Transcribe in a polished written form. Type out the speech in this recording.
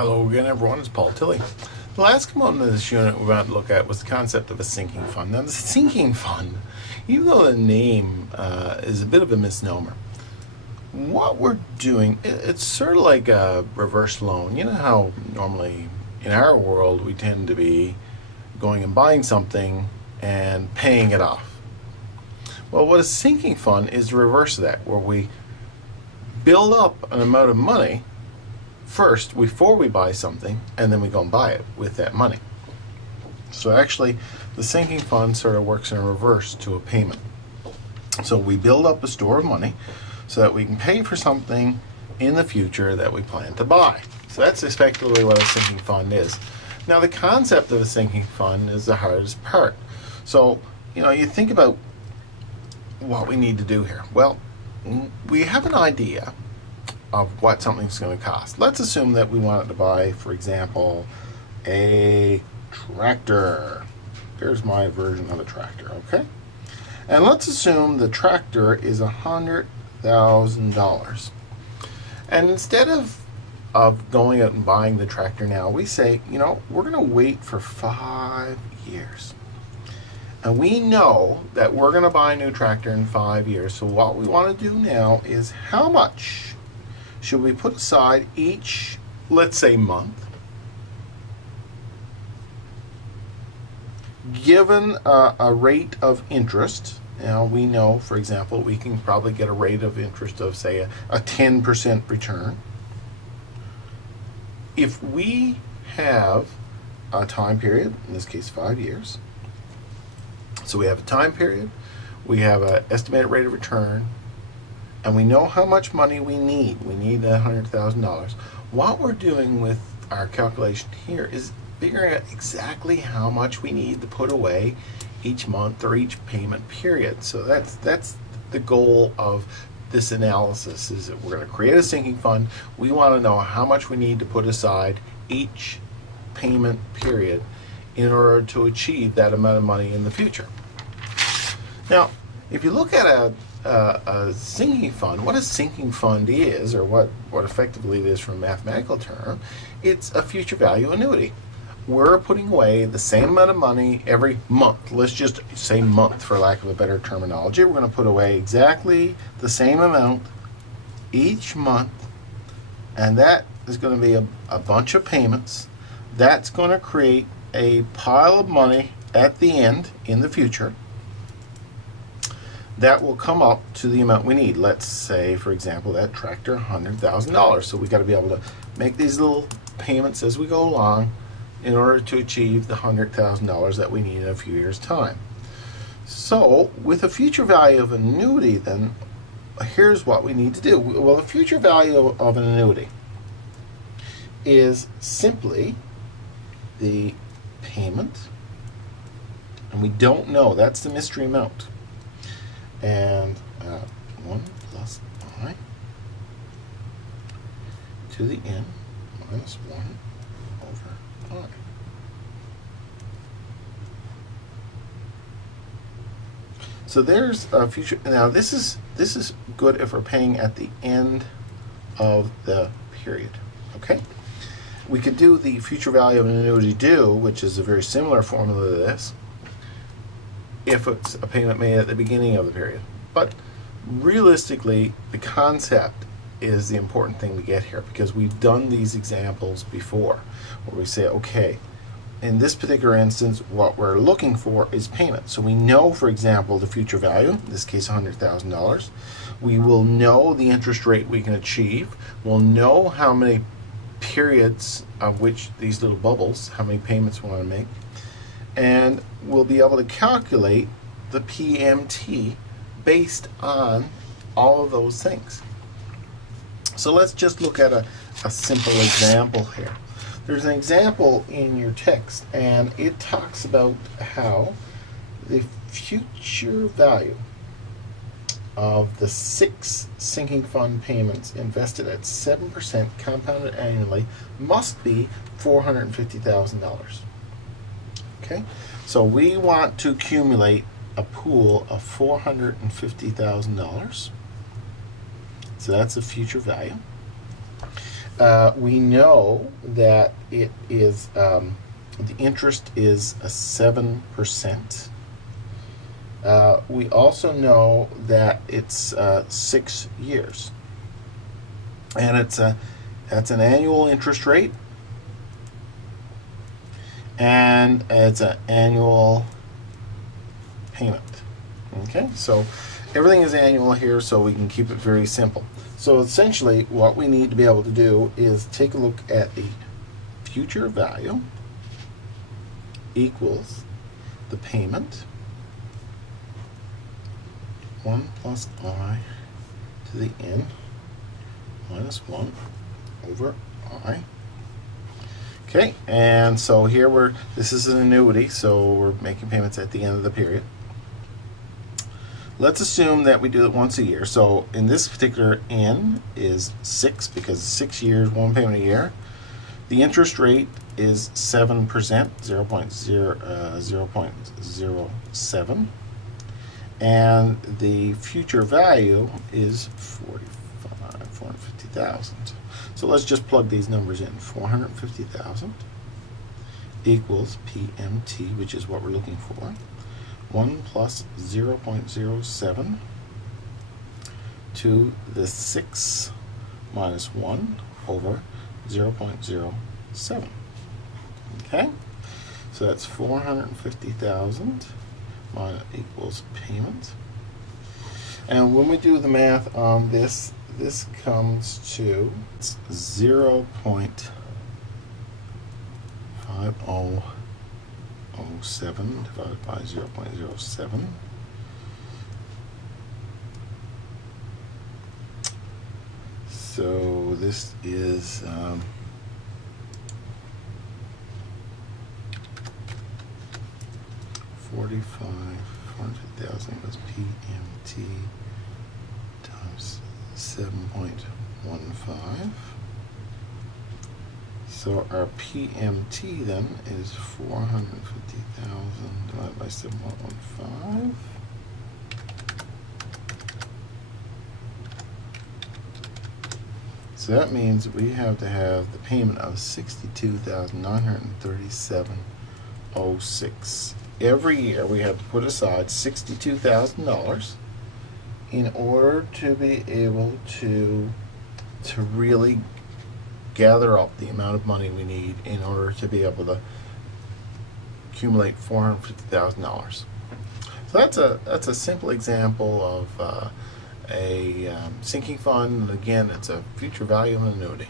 Hello again, everyone. It's Paul Tilley. The last component of this unit we're about to look at was the concept of a sinking fund. Now, the sinking fund, even though the name is a bit of a misnomer, what we're doing, it's sort of like a reverse loan. You know how normally in our world we tend to be going and buying something and paying it off. Well, what a sinking fund is the reverse of that, where we build up an amount of money first before we buy something, and then we go and buy it with that money. So actually, the sinking fund sort of works in a reverse to a payment. So we build up a store of money so that we can pay for something in the future that we plan to buy. So that's effectively what a sinking fund is. Now, the concept of a sinking fund is the hardest part. So, you think about what we need to do here. Well, we have an idea of what something's going to cost. Let's assume that we wanted to buy, for example, a tractor. Here's my version of a tractor, okay? And let's assume the tractor is $100,000. And instead of going out and buying the tractor now, we say, we're going to wait for 5 years. And we know that we're going to buy a new tractor in 5 years. So what we want to do now is, how much should we put aside each, let's say, month, given a rate of interest? Now, we know, for example, we can probably get a rate of interest of, say, a 10% return. If we have a time period, in this case 5 years, so we have a time period, we have an estimated rate of return, and we know how much money we need. We need $100,000. What we're doing with our calculation here is figuring out exactly how much we need to put away each month or each payment period. So that's the goal of this analysis, is that we're going to create a sinking fund. We want to know how much we need to put aside each payment period in order to achieve that amount of money in the future. Now, if you look at a sinking fund, what a sinking fund is, or what effectively it is from a mathematical term, it's a future value annuity. We're putting away the same amount of money every month. Let's just say month for lack of a better terminology. We're going to put away exactly the same amount each month, and that is going to be a bunch of payments. That's going to create a pile of money at the end in the future that will come up to the amount we need. Let's say, for example, that tractor, $100,000. So we got to be able to make these little payments as we go along in order to achieve the $100,000 that we need in a few years' time. So with a future value of an annuity, then here's what we need to do. Well, the future value of an annuity is simply the payment, and we don't know. That's the mystery amount. And 1 plus I to the n minus 1 over I. So there's a future. Now this is good if we're paying at the end of the period. Okay, we could do the future value of an annuity due, which is a very similar formula to this, if it's a payment made at the beginning of the period. But realistically, the concept is the important thing to get here, because we've done these examples before where we say, okay, in this particular instance, what we're looking for is payment. So we know, for example, the future value, in this case $100,000. We will know the interest rate we can achieve. We'll know how many periods of which these little bubbles, how many payments we want to make. And we'll be able to calculate the PMT based on all of those things. So let's just look at a simple example here. There's an example in your text, and it talks about how the future value of the 6 sinking fund payments invested at 7% compounded annually must be $450,000. Okay, so we want to accumulate a pool of $450,000. So that's the future value. We know that it is the interest is 7%. We also know that it's 6 years, and that's an annual interest rate, and it's an annual payment. Okay, so everything is annual here, so we can keep it very simple. So essentially, what we need to be able to do is take a look at the future value equals the payment 1 plus I to the n minus 1 over I. Okay, and so here this is an annuity, so we're making payments at the end of the period. Let's assume that we do it once a year. So in this particular n is 6 because 6 years, one payment a year. The interest rate is 7%, 0.07. And the future value is 450,000. So let's just plug these numbers in. 450,000 equals PMT, which is what we're looking for. 1 plus 0.07 to the 6 minus 1 over 0.07. Okay? So that's 450,000 equals payment. And when we do the math on this, this comes to 0.5007 divided by 0.07. So this is 450,000 equals PMT times 7.15. So our PMT then is 450,000 divided by 7.15. So that means we have to have the payment of $62,937.06. Every year we have to put aside $62,000 in order to be able to really gather up the amount of money we need in order to be able to accumulate $450,000. So that's a simple example of a sinking fund. Again, it's a future value of an annuity.